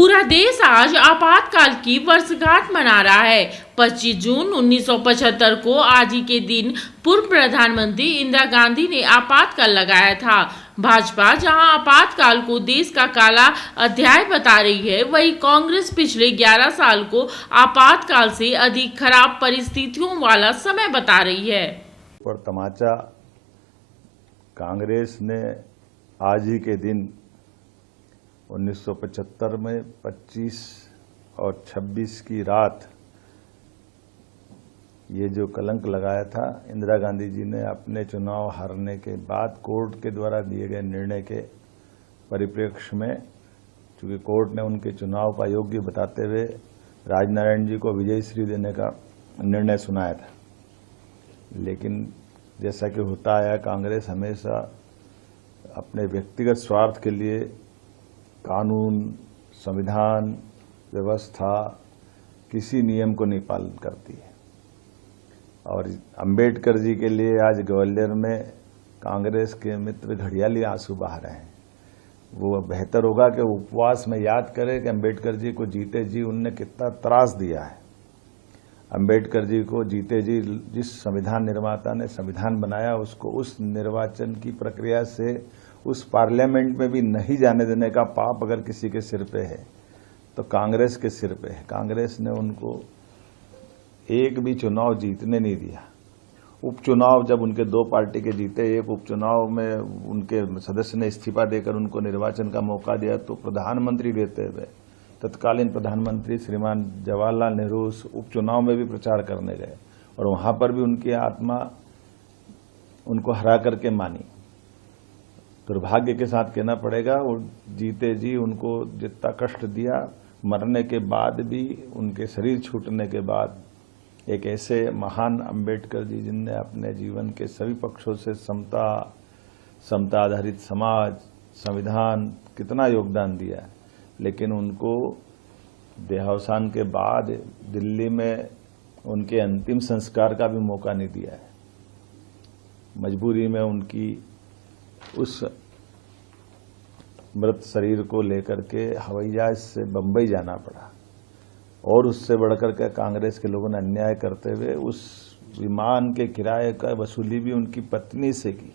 पूरा देश आज आपातकाल की वर्षगांठ मना रहा है। 25 जून 1975 को आज ही के दिन पूर्व प्रधानमंत्री इंदिरा गांधी ने आपातकाल लगाया था। भाजपा जहां आपातकाल को देश का काला अध्याय बता रही है, वहीं कांग्रेस पिछले 11 साल को आपातकाल से अधिक खराब परिस्थितियों वाला समय बता रही है। पर तमाचा कांग्रेस ने आज ही के दिन 1975 में 25 और 26 की रात ये जो कलंक लगाया था, इंदिरा गांधी जी ने अपने चुनाव हारने के बाद कोर्ट के द्वारा दिए गए निर्णय के परिप्रेक्ष्य में, चूंकि कोर्ट ने उनके चुनाव को अयोग्य बताते हुए राजनारायण जी को विजयश्री देने का निर्णय सुनाया था। लेकिन जैसा कि होता आया, कांग्रेस हमेशा अपने व्यक्तिगत स्वार्थ के लिए कानून, संविधान, व्यवस्था, किसी नियम को नहीं पालन करती है। और अंबेडकर जी के लिए आज ग्वालियर में कांग्रेस के मित्र घड़ियाली आंसू बहा रहे हैं। वो बेहतर होगा कि उपवास में याद करें कि अंबेडकर जी को जीते जी उनने कितना त्रास दिया है। अंबेडकर जी को जीते जी जिस संविधान निर्माता ने संविधान बनाया, उसको उस निर्वाचन की प्रक्रिया से उस पार्लियामेंट में भी नहीं जाने देने का पाप अगर किसी के सिर पे है तो कांग्रेस के सिर पे है। कांग्रेस ने उनको एक भी चुनाव जीतने नहीं दिया। उपचुनाव जब उनके दो पार्टी के जीते, एक उपचुनाव में उनके सदस्य ने इस्तीफा देकर उनको निर्वाचन का मौका दिया, तो प्रधानमंत्री रहते हुए तत्कालीन प्रधानमंत्री श्रीमान जवाहरलाल नेहरू उस उपचुनाव में भी प्रचार करने गए और वहां पर भी उनकी आत्मा उनको हरा करके मानी। दुर्भाग्य के साथ कहना पड़ेगा, वो जीते जी उनको जितना कष्ट दिया, मरने के बाद भी, उनके शरीर छूटने के बाद, एक ऐसे महान अंबेडकर जी जिनने अपने जीवन के सभी पक्षों से समता आधारित समाज, संविधान, कितना योगदान दिया, लेकिन उनको देहावसान के बाद दिल्ली में उनके अंतिम संस्कार का भी मौका नहीं दिया है। मजबूरी में उनकी उस मृत शरीर को लेकर के हवाई जहाज से बंबई जाना पड़ा और उससे बढ़कर के कांग्रेस के लोगों ने अन्याय करते हुए उस विमान के किराए का वसूली भी उनकी पत्नी से की।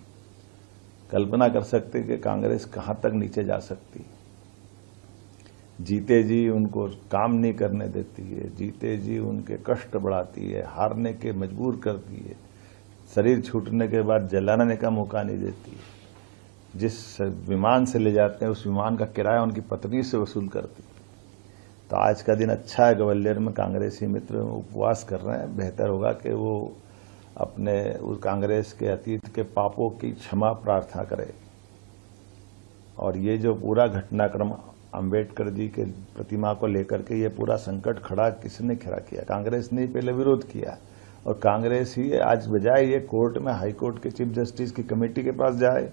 कल्पना कर सकते कि कांग्रेस कहां तक नीचे जा सकती। जीते जी उनको काम नहीं करने देती है, जीते जी उनके कष्ट बढ़ाती है, हारने के मजबूर करती है, शरीर छूटने के बाद जलाने का मौका नहीं देती। जिस विमान से ले जाते हैं उस विमान का किराया उनकी पत्नी से वसूल करती। तो आज का दिन अच्छा है, ग्वालियर में कांग्रेसी मित्र उपवास कर रहे हैं। बेहतर होगा कि वो अपने उस कांग्रेस के अतीत के पापों की क्षमा प्रार्थना करें। और ये जो पूरा घटनाक्रम अंबेडकर जी के प्रतिमा को लेकर के ये पूरा संकट खड़ा किसने खड़ा किया? कांग्रेस ने पहले विरोध किया और कांग्रेस ही आज बजाय ये कोर्ट में, हाई कोर्ट के चीफ जस्टिस की कमेटी के पास जाए,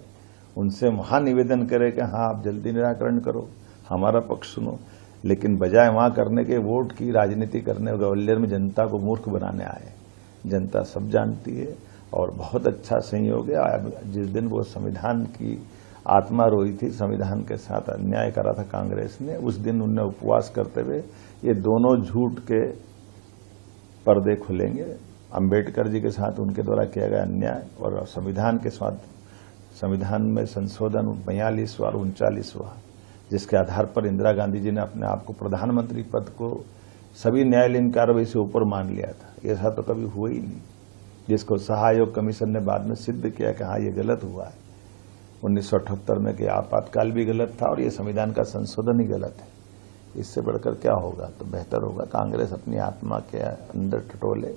उनसे वहां निवेदन करे कि हाँ आप जल्दी निराकरण करो, हमारा पक्ष सुनो, लेकिन बजाय वहां करने के वोट की राजनीति करने ग्वालियर में जनता को मूर्ख बनाने आए। जनता सब जानती है और बहुत अच्छा संयोग है। जिस दिन वो संविधान की आत्मा रोई थी, संविधान के साथ अन्याय करा था कांग्रेस ने, उस दिन उन्हें उपवास करते हुए ये दोनों झूठ के पर्दे खुलेंगे। अंबेडकर जी के साथ उनके द्वारा किया गया अन्याय और संविधान के साथ, संविधान में संशोधन 42वां और 39वां, जिसके आधार पर इंदिरा गांधी जी ने अपने आप को प्रधानमंत्री पद को सभी न्यायालयीन कार्रवाई से ऊपर मान लिया था। ऐसा तो कभी हुआ ही नहीं, जिसको सहायोग कमीशन ने बाद में सिद्ध किया कि हाँ ये गलत हुआ है 1978 में, कि आपातकाल भी गलत था और ये संविधान का संशोधन ही गलत है। इससे बढ़कर क्या होगा? तो बेहतर होगा कांग्रेस अपनी आत्मा के अंदर टटोले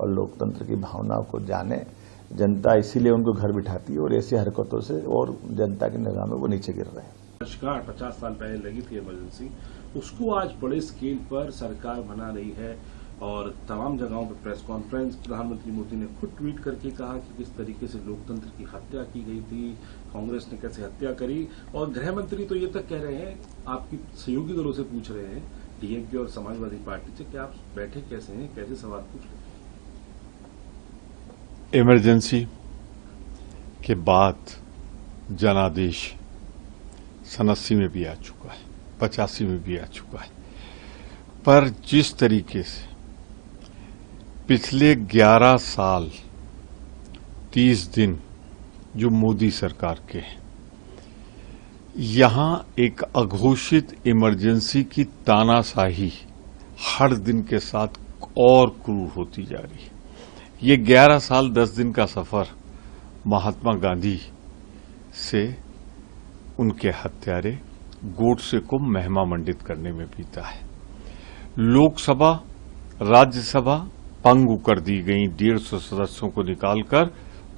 और लोकतंत्र की भावनाओं को जाने। जनता इसीलिए उनको घर बिठाती है और ऐसी हरकतों से और जनता की निगाह में वो नीचे गिर रहे हैं। 50 साल पहले लगी थी इमरजेंसी, उसको आज बड़े स्केल पर सरकार मना रही है और तमाम जगहों पर प्रेस कॉन्फ्रेंस, प्रधानमंत्री मोदी ने खुद ट्वीट करके कहा कि किस तरीके से लोकतंत्र की हत्या की गई थी, कांग्रेस ने कैसे हत्या करी। और गृह मंत्री तो ये तक कह रहे हैं, आपकी सहयोगी दलों से पूछ रहे हैं, डीएमके और समाजवादी पार्टी से, कि आप बैठे कैसे हैं, कैसे सवाल पूछ रहे हैं? इमरजेंसी के बाद जनादेश सन 80 में भी आ चुका है। 85 में भी आ चुका है। पर जिस तरीके से पिछले 11 साल 30 दिन जो मोदी सरकार के हैं, यहां एक अघोषित इमरजेंसी की तानाशाही हर दिन के साथ और क्रूर होती जा रही है। ये 11 साल 10 दिन का सफर महात्मा गांधी से उनके हत्यारे गोडसे को महिमा मंडित करने में बीता है। लोकसभा राज्यसभा पंगु कर दी गई, 150 सदस्यों को निकालकर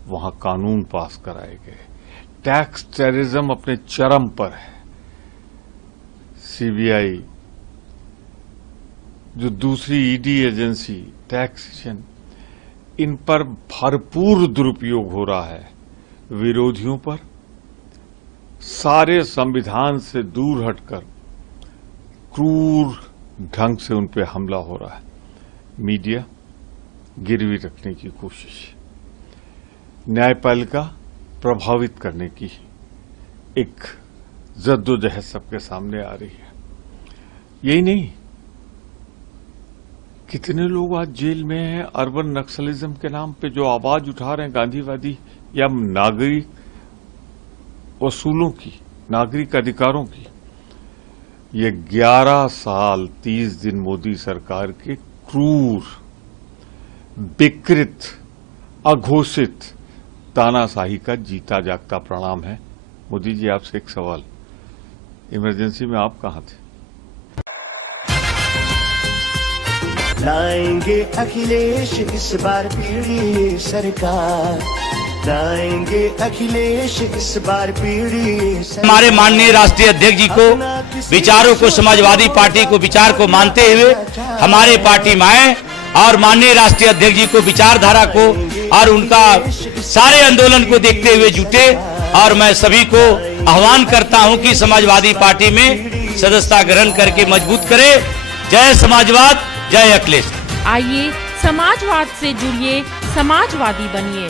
वहां कानून पास कराए गए। टैक्स टेररिज्म अपने चरम पर है। सीबीआई जो दूसरी ईडी एजेंसी, टैक्सेशन, इन पर भरपूर दुरुपयोग हो रहा है। विरोधियों पर सारे संविधान से दूर हटकर क्रूर ढंग से उन पर हमला हो रहा है। मीडिया गिरवी रखने की कोशिश, न्यायपालिका प्रभावित करने की एक जद्दोजहद सबके सामने आ रही है। यही नहीं, कितने लोग आज जेल में हैं अर्बन नक्सलिज्म के नाम पे, जो आवाज उठा रहे हैं गांधीवादी या नागरिक वसूलों की, नागरिक अधिकारों की। ये 11 साल 30 दिन मोदी सरकार के क्रूर, विकृत, अघोषित तानाशाही का जीता जागता परिणाम है। मोदी जी, आपसे एक सवाल, इमरजेंसी में आप कहां थे? लाएंगे अखिलेश इस बार पीढ़ी सरकार, लाएंगे अखिलेश इस बार पीढ़ी सरकार। हमारे माननीय राष्ट्रीय अध्यक्ष जी को, विचारों को, समाजवादी पार्टी को विचार को मानते हुए हमारे पार्टी में आए और माननीय राष्ट्रीय अध्यक्ष जी को, विचारधारा को और उनका सारे आंदोलन को देखते हुए जुटे। और मैं सभी को आह्वान करता हूं कि समाजवादी पार्टी में सदस्यता ग्रहण करके मजबूत करें। जय समाजवाद, जय अखिलेश। आइए समाजवाद से जुड़िए, समाजवादी बनिए।